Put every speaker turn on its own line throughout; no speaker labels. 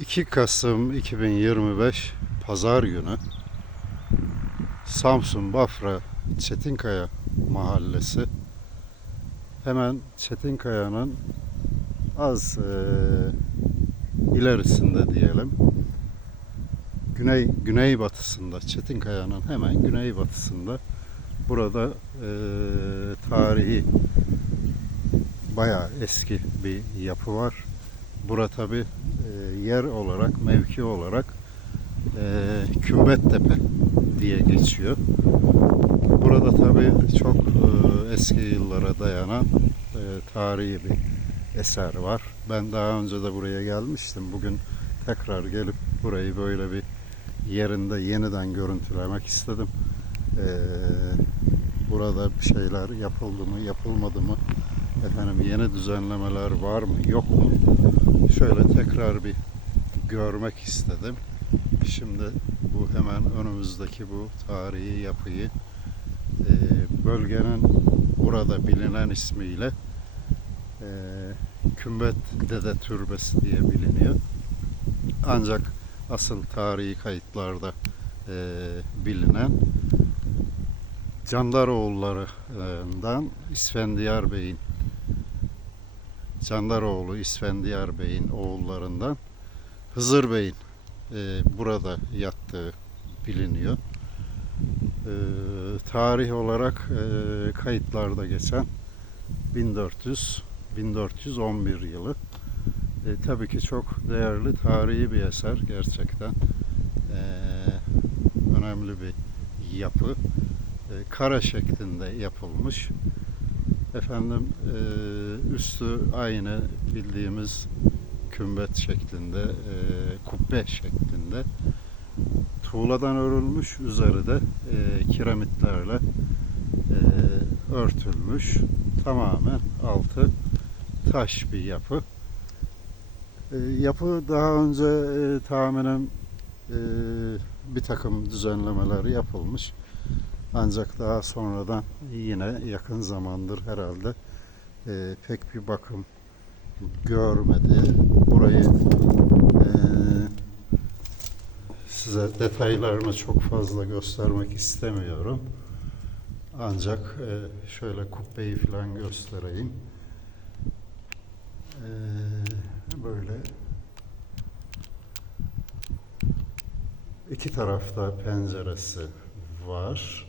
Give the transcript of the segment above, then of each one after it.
2 Kasım 2025 Pazar günü Samsun Bafra Çetinkaya Mahallesi hemen Çetinkaya'nın az eee, ilerisinde diyelim güney güneybatısında Çetinkaya'nın hemen güneybatısında burada eee, tarihi bayağı eski bir yapı var. Bura tabi yer olarak, mevki olarak e, Kümbettepe diye geçiyor. Burada tabi çok e, eski yıllara dayanan e, tarihi bir eser var. Ben daha önce de buraya gelmiştim. Bugün tekrar gelip burayı böyle bir yerinde yeniden görüntülemek istedim. E, burada bir şeyler yapıldı mı, yapılmadı mı? Efendim yeni düzenlemeler var mı, yok mu? Şöyle tekrar bir görmek istedim. Şimdi bu hemen önümüzdeki bu tarihi yapıyı e, bölgenin burada bilinen ismiyle e, Kümbet Dede Türbesi diye biliniyor. Ancak asıl tarihi kayıtlarda e, bilinen Candaroğullarından İsfendiyar Bey'in Candaroğlu İsfendiyar Bey'in oğullarından Hızır Bey'in e, burada yattığı biliniyor. E, tarih olarak e, kayıtlarda geçen 1400 1411 yılı. E, tabii ki çok değerli tarihi bir eser gerçekten. E, önemli bir yapı. E, kare şeklinde yapılmış. Efendim e, üstü aynı bildiğimiz kümbet şeklinde, e, kubbe şeklinde. Tuğladan örülmüş, üzeri de e, kiremitlerle e, örtülmüş. Tamamen altı taş bir yapı. E, yapı daha önce e, tahminim e, bir takım düzenlemeler yapılmış. Ancak daha sonradan yine yakın zamandır herhalde e, pek bir bakım görmedi. Burayı e, size detaylarını çok fazla göstermek istemiyorum. Ancak e, şöyle kubbeyi falan göstereyim. E, böyle iki tarafta penceresi var.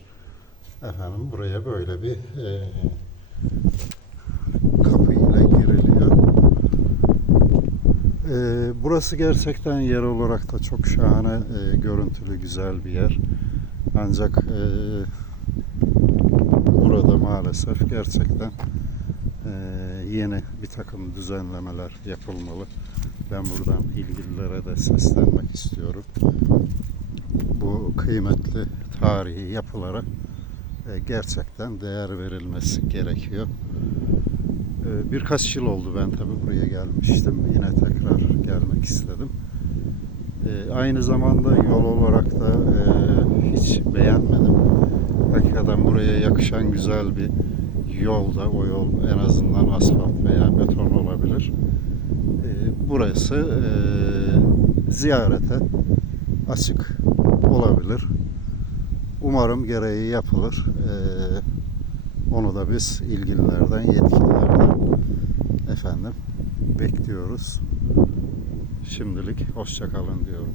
Efendim buraya böyle bir e, E, burası gerçekten yer olarak da çok şahane, e, görüntülü, güzel bir yer. Ancak e, burada maalesef gerçekten e, yeni bir takım düzenlemeler yapılmalı. Ben buradan ilgililere de seslenmek istiyorum. Bu kıymetli tarihi yapılara e, gerçekten değer verilmesi gerekiyor. E, Birkaç yıl oldu ben tabi buraya gelmiştim. Yine tekrar gelmek istedim. E, Aynı zamanda yol olarak da e, hiç beğenmedim. Hakikaten buraya yakışan güzel bir yolda o yol en azından asfalt veya beton olabilir. E, Burası e, ziyarete açık olabilir. Umarım gereği yapılır. Ee, onu da biz ilgililerden, yetkililerden efendim bekliyoruz. Şimdilik hoşça kalın diyorum.